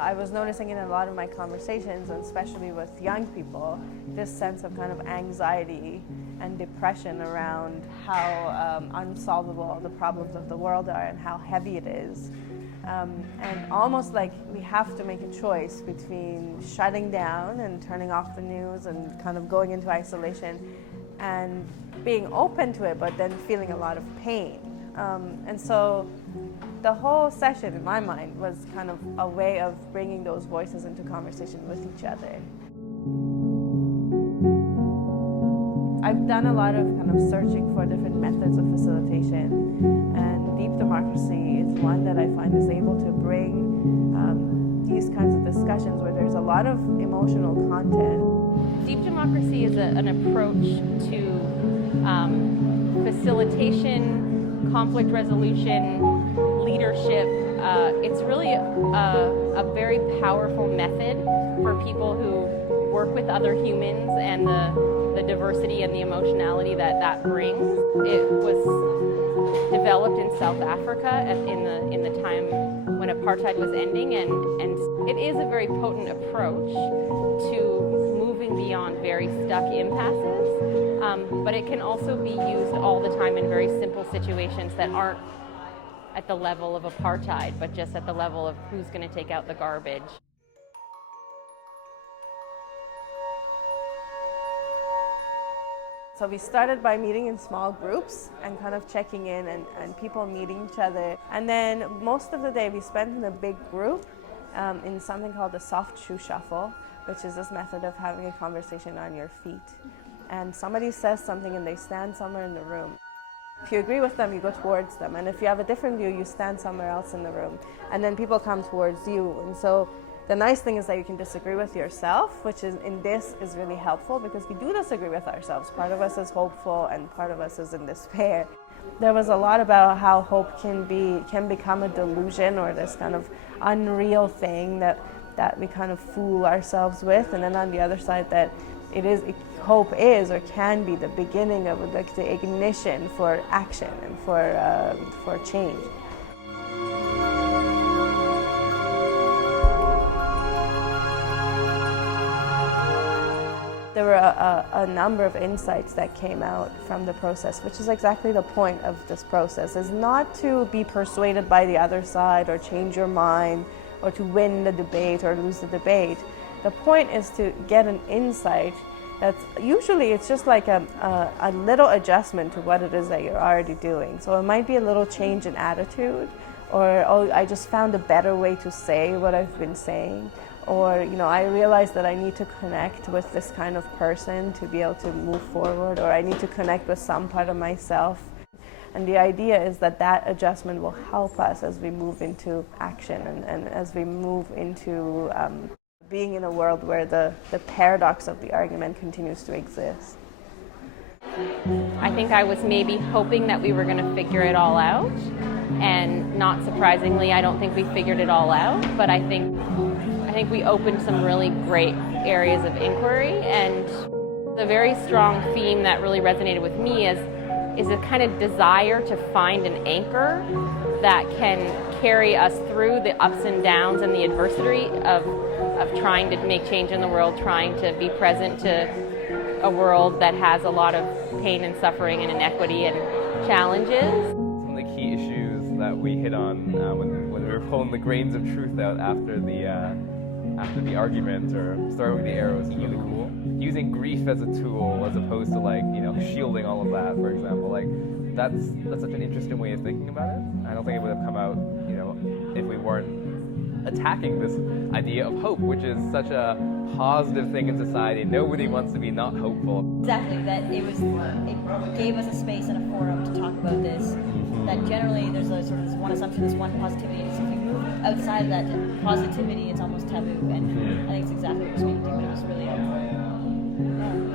I was noticing in a lot of my conversations, and especially with young people, this sense of kind of anxiety and depression around how unsolvable the problems of the world are and how heavy it is. And almost like we have to make a choice between shutting down and turning off the news and kind of going into isolation and being open to it, but then feeling a lot of pain. And so the whole session, in my mind, was kind of a way of bringing those voices into conversation with each other. I've done a lot of kind of searching for different methods of facilitation, and deep democracy is one that I find is able to bring these kinds of discussions where there's a lot of emotional content. Deep democracy is an approach to facilitation, conflict resolution, leadership. It's really a very powerful method for people who work with other humans and the diversity and the emotionality that brings. It was developed in South Africa in the time when apartheid was ending, and it is a very potent approach to moving beyond very stuck impasses, but it can also be used all the time in very simple situations that aren't at the level of apartheid, but just at the level of who's going to take out the garbage. So we started by meeting in small groups and kind of checking in and people meeting each other. And then most of the day we spent in a big group in something called the soft shoe shuffle, which is this method of having a conversation on your feet. And somebody says something and they stand somewhere in the room. If you agree with them, you go towards them. And if you have a different view, you stand somewhere else in the room. And then people come towards you. And so the nice thing is that you can disagree with yourself, which is in this is really helpful because we do disagree with ourselves. Part of us is hopeful and part of us is in despair. There was a lot about how hope can become a delusion or this kind of unreal thing that we kind of fool ourselves with, and then on the other side that hope is or can be the beginning of like the ignition for action and for change. There were a number of insights that came out from the process, which is exactly the point of this process, is not to be persuaded by the other side or change your mind or to win the debate or lose the debate. The point is to get an insight that's usually it's just like a little adjustment to what it is that you're already doing. So it might be a little change in attitude, or oh, I just found a better way to say what I've been saying. Or, I realize that I need to connect with this kind of person to be able to move forward, or I need to connect with some part of myself. And the idea is that adjustment will help us as we move into action and as we move into being in a world where the paradox of the argument continues to exist. I think I was maybe hoping that we were going to figure it all out, and not surprisingly, I don't think we figured it all out, but I think we opened some really great areas of inquiry, and the very strong theme that really resonated with me is a kind of desire to find an anchor that can carry us through the ups and downs and the adversity of trying to make change in the world, trying to be present to a world that has a lot of pain and suffering and inequity and challenges. Some of the key issues that we hit on when we were pulling the grains of truth out after the argument or starting with the arrows is really cool. Using grief as a tool as opposed to shielding all of that, for example, that's such an interesting way of thinking about it. I don't think it would have come out, if we weren't attacking this idea of hope, which is such a positive thing in society. Nobody wants to be not hopeful. Exactly, that it gave us a space and a forum to talk about this. That generally there's a sort of this one assumption, this one positivity, and so if you move outside of that positivity, it's almost taboo, and I think it's exactly what you're speaking to, but it was really helpful. Yeah.